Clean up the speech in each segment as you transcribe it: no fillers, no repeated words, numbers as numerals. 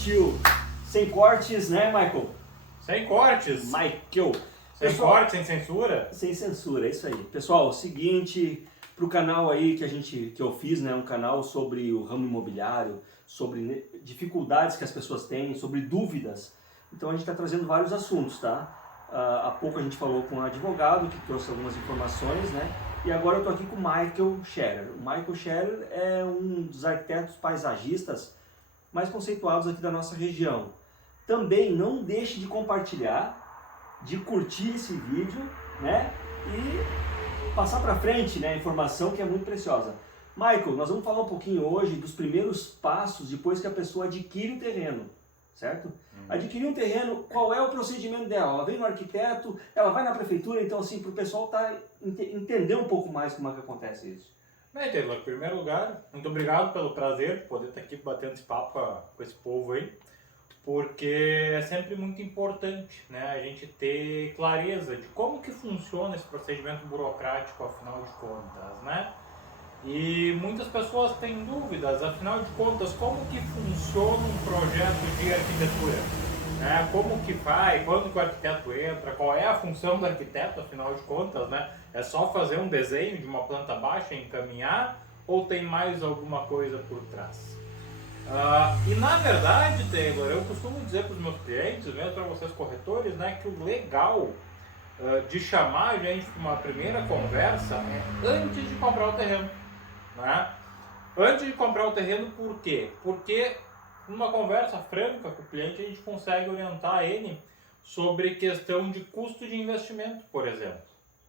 Partiu! Sem cortes, né, Michael? Sem cortes. Michael! Sem corte, sem censura? Sem censura, é isso aí. Pessoal, seguinte, pro canal aí que eu fiz, né, um canal sobre o ramo imobiliário, sobre dificuldades que as pessoas têm, sobre dúvidas. Então a gente está trazendo vários assuntos, tá? Há pouco a gente falou com um advogado que trouxe algumas informações, né? E agora eu estou aqui com o Michael Scherer. O Michael Scherer é um dos arquitetos paisagistas mais conceituados aqui da nossa região. Também não deixe de compartilhar, de curtir esse vídeo, né? E passar para frente, né, a informação que é muito preciosa. Michael, nós vamos falar um pouquinho hoje dos primeiros passos depois que a pessoa adquire o terreno, certo? Adquirir um terreno, qual é o procedimento dela? Ela vem no arquiteto, ela vai na prefeitura, então assim, para o pessoal entender um pouco mais como é que acontece isso. Bem, Taylor, em primeiro lugar, muito obrigado pelo prazer de poder estar aqui batendo esse papo com esse povo aí, porque é sempre muito importante, né, a gente ter clareza de como que funciona esse procedimento burocrático, afinal de contas, né? E muitas pessoas têm dúvidas, afinal de contas, como que funciona um projeto de arquitetura? Como que vai, quando que o arquiteto entra, qual é a função do arquiteto, afinal de contas, né? É só fazer um desenho de uma planta baixa e encaminhar, ou tem mais alguma coisa por trás? E na verdade, Taylor, eu costumo dizer para os meus clientes, mesmo para vocês corretores, né, que o legal de chamar a gente para uma primeira conversa é antes de comprar o terreno. Né? Antes de comprar o terreno, por quê? Porque numa conversa franca com o cliente a gente consegue orientar ele sobre questão de custo de investimento, por exemplo.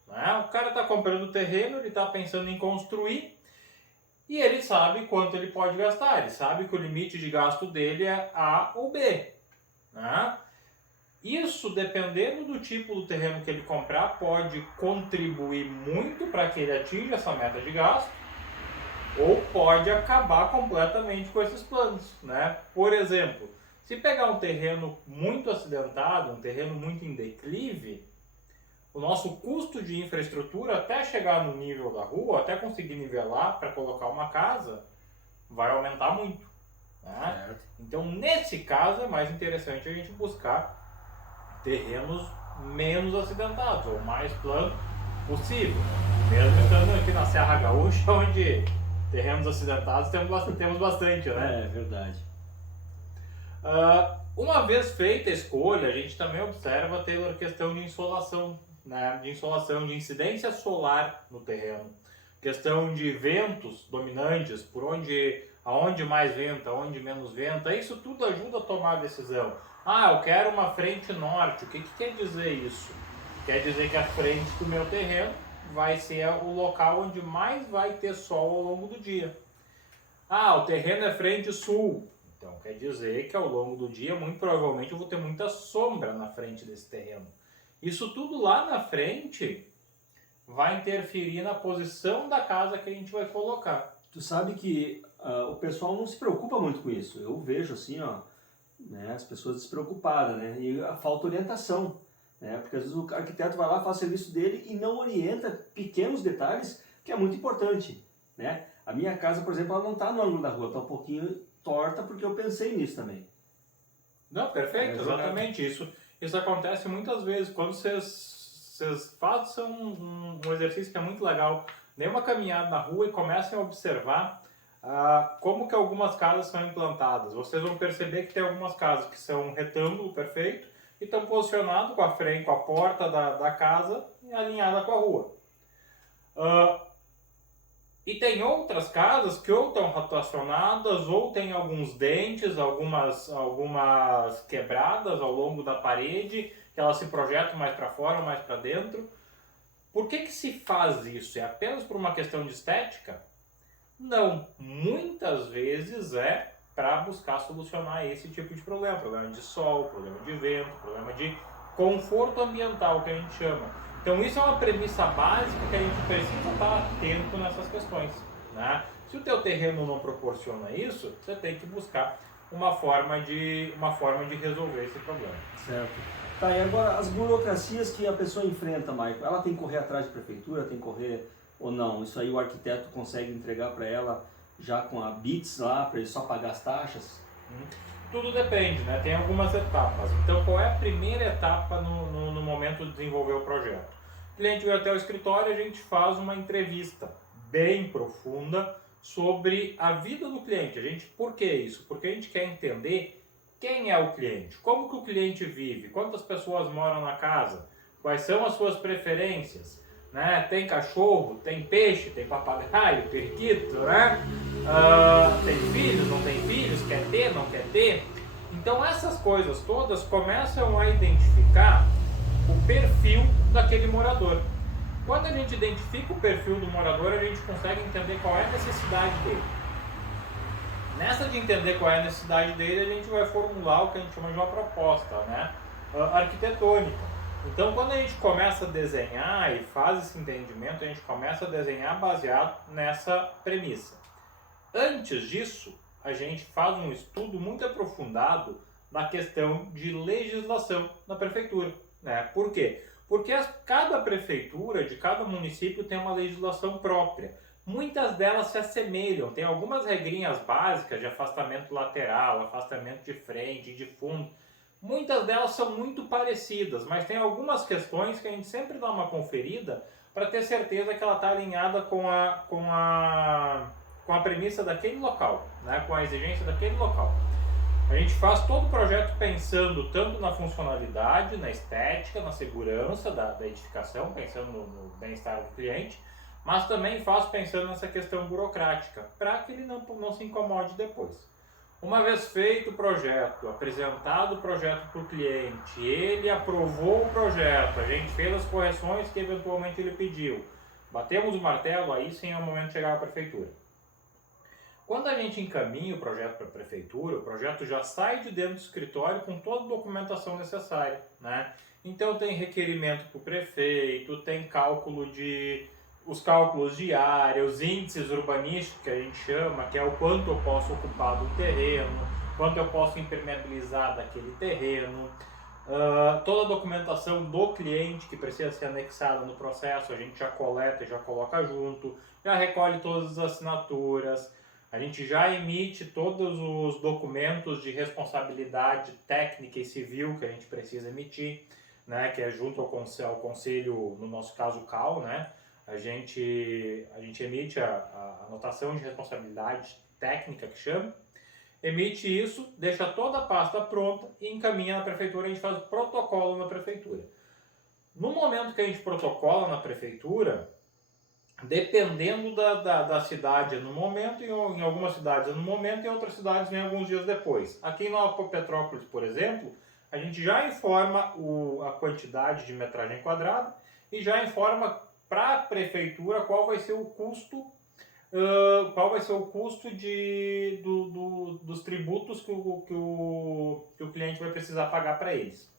Né? O cara está comprando o terreno, ele está pensando em construir e ele sabe quanto ele pode gastar, ele sabe que o limite de gasto dele é A ou B. Né? Isso, dependendo do tipo do terreno que ele comprar, pode contribuir muito para que ele atinja essa meta de gasto, ou pode acabar completamente com esses planos, né? Por exemplo, se pegar um terreno muito acidentado, um terreno muito em declive, o nosso custo de infraestrutura até chegar no nível da rua, até conseguir nivelar para colocar uma casa, vai aumentar muito. Né? Então, nesse caso, é mais interessante a gente buscar terrenos menos acidentados, ou mais plano possível. Mesmo estando aqui na Serra Gaúcha, onde terrenos acidentados temos bastante, né? É verdade. Uma vez feita a escolha, a gente também observa a questão de insolação, né? De insolação, de incidência solar no terreno. Questão de ventos dominantes, aonde mais venta, aonde menos venta, isso tudo ajuda a tomar a decisão. Eu quero uma frente norte, o que quer dizer isso? Quer dizer que a frente do meu terreno vai ser o local onde mais vai ter sol ao longo do dia. O terreno é frente sul, então quer dizer que ao longo do dia, muito provavelmente, eu vou ter muita sombra na frente desse terreno. Isso tudo lá na frente vai interferir na posição da casa que a gente vai colocar. Tu sabe que o pessoal não se preocupa muito com isso. Eu vejo assim, né, as pessoas despreocupadas, né, e falta orientação. Porque às vezes o arquiteto vai lá, faz o serviço dele e não orienta pequenos detalhes, que é muito importante. Né? A minha casa, por exemplo, ela não está no ângulo da rua, está um pouquinho torta porque eu pensei nisso também. Não, perfeito, exatamente isso. Isso acontece muitas vezes, quando vocês fazem um exercício que é muito legal, dêem uma caminhada na rua e comecem a observar como que algumas casas são implantadas. Vocês vão perceber que tem algumas casas que são um retângulo perfeito, e estão posicionados com a frente, com a porta da casa alinhada com a rua. E tem outras casas que ou estão rotacionadas, ou tem alguns dentes, algumas quebradas ao longo da parede, que elas se projetam mais para fora ou mais para dentro. Por que se faz isso? É apenas por uma questão de estética? Não. Muitas vezes é para buscar solucionar esse tipo de problema de sol, problema de vento, problema de conforto ambiental, que a gente chama. Então isso é uma premissa básica que a gente precisa estar atento nessas questões. Né? Se o teu terreno não proporciona isso, você tem que buscar uma forma de resolver esse problema. Certo. Tá, e agora as burocracias que a pessoa enfrenta, Michael, ela tem que correr atrás de prefeitura, tem que correr ou não? Isso aí o arquiteto consegue entregar para ela já com a BITS lá, para ele só pagar as taxas? Tudo depende, né? Tem algumas etapas. Então, qual é a primeira etapa no momento de desenvolver o projeto? O cliente vai até o escritório e a gente faz uma entrevista bem profunda sobre a vida do cliente. Por que isso? Porque a gente quer entender quem é o cliente, como que o cliente vive, quantas pessoas moram na casa, quais são as suas preferências, né? Tem cachorro, tem peixe, tem papagaio, periquito, né? Tem filhos, não tem filhos, quer ter, não quer ter. Então essas coisas todas começam a identificar o perfil daquele morador. Quando a gente identifica o perfil do morador, a gente consegue entender qual é a necessidade dele. Nessa de entender qual é a necessidade dele, a gente vai formular o que a gente chama de uma proposta, né? Arquitetônica. Então, quando a gente começa a desenhar e faz esse entendimento, a gente começa a desenhar baseado nessa premissa. Antes disso, a gente faz um estudo muito aprofundado na questão de legislação na prefeitura, né? Por quê? Porque cada prefeitura de cada município tem uma legislação própria. Muitas delas se assemelham, tem algumas regrinhas básicas de afastamento lateral, afastamento de frente, de fundo. Muitas delas são muito parecidas, mas tem algumas questões que a gente sempre dá uma conferida para ter certeza que ela está alinhada com a premissa daquele local, né? Com a exigência daquele local. A gente faz todo o projeto pensando tanto na funcionalidade, na estética, na segurança da edificação, pensando no bem-estar do cliente, mas também faz pensando nessa questão burocrática, para que ele não se incomode depois. Uma vez feito o projeto, apresentado o projeto para o cliente, ele aprovou o projeto, a gente fez as correções que eventualmente ele pediu, batemos o martelo, aí sim é o momento de chegar à prefeitura. Quando a gente encaminha o projeto para a prefeitura, o projeto já sai de dentro do escritório com toda a documentação necessária, né? Então tem requerimento para o prefeito, tem os cálculos de área, os índices urbanísticos que a gente chama, que é o quanto eu posso ocupar do terreno, quanto eu posso impermeabilizar daquele terreno, toda a documentação do cliente que precisa ser anexada no processo, a gente já coleta e já coloca junto, já recolhe todas as assinaturas, a gente já emite todos os documentos de responsabilidade técnica e civil que a gente precisa emitir, né, que é junto ao conselho, no nosso caso o CAL, né? A gente emite a anotação de responsabilidade técnica, que chama, emite isso, deixa toda a pasta pronta e encaminha na prefeitura, a gente faz o protocolo na prefeitura. No momento que a gente protocola na prefeitura, dependendo da cidade no momento, em algumas cidades é no momento, em outras cidades vem alguns dias depois. Aqui em Nova Petrópolis, por exemplo, a gente já informa a quantidade de metragem quadrada e já informa para a prefeitura qual vai ser o custo, dos tributos que o cliente vai precisar pagar para eles.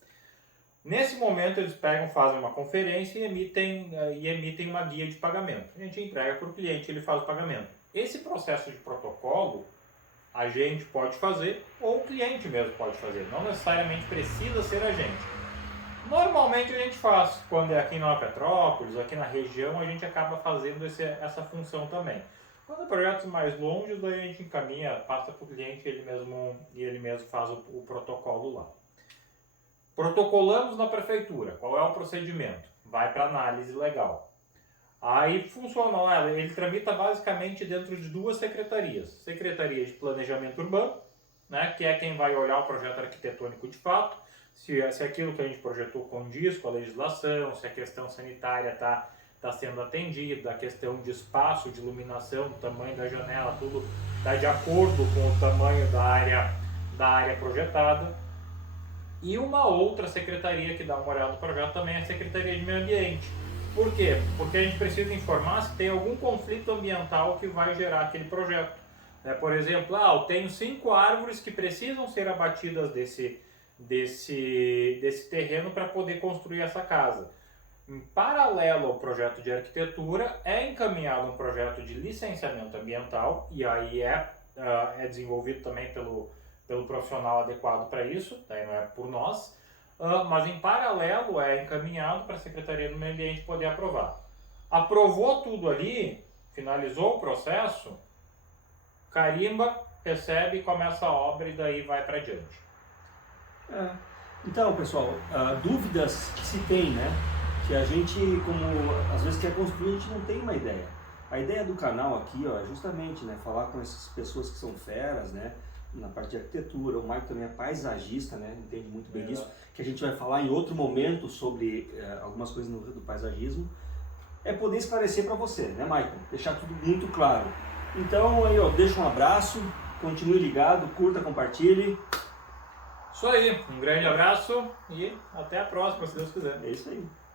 Nesse momento eles fazem uma conferência e emitem uma guia de pagamento. A gente entrega para o cliente, ele faz o pagamento. Esse processo de protocolo a gente pode fazer ou o cliente mesmo pode fazer. Não necessariamente precisa ser a gente. Normalmente a gente faz, quando é aqui em Nova Petrópolis, aqui na região, a gente acaba fazendo essa função também. Quando é projetos mais longe, daí a gente encaminha, passa para o cliente e ele mesmo faz o protocolo lá. Protocolamos na prefeitura. Qual é o procedimento? Vai para análise legal. Aí funciona lá, ele tramita basicamente dentro de duas secretarias. Secretaria de Planejamento Urbano, né, que é quem vai olhar o projeto arquitetônico de fato, se aquilo que a gente projetou condiz com a legislação, se a questão sanitária está sendo atendida, a questão de espaço, de iluminação, o tamanho da janela, tudo está de acordo com o tamanho da área projetada. E uma outra secretaria que dá uma olhada no projeto também é a Secretaria de Meio Ambiente. Por quê? Porque a gente precisa informar se tem algum conflito ambiental que vai gerar aquele projeto. Por exemplo, eu tenho 5 árvores que precisam ser abatidas desse terreno para poder construir essa casa. Em paralelo ao projeto de arquitetura, é encaminhado um projeto de licenciamento ambiental, e aí é desenvolvido também pelo profissional adequado para isso, daí não é por nós, mas em paralelo é encaminhado para a Secretaria do Meio Ambiente poder aprovar. Aprovou tudo ali, finalizou o processo, carimba, recebe, começa a obra e daí vai para adiante. Então, pessoal, dúvidas que se tem, né? Que a gente, como às vezes quer construir, a gente não tem uma ideia. A ideia do canal aqui, ó, é justamente, né, falar com essas pessoas que são feras, né, na parte de arquitetura. O Maicon também é paisagista, né, entende muito bem disso, que a gente vai falar em outro momento sobre algumas coisas do paisagismo. É poder esclarecer para você, né, Maicon? Deixar tudo muito claro. Então, aí, ó, deixa um abraço, continue ligado, curta, compartilhe. Isso aí, um grande abraço e até a próxima, se Deus quiser. É isso aí.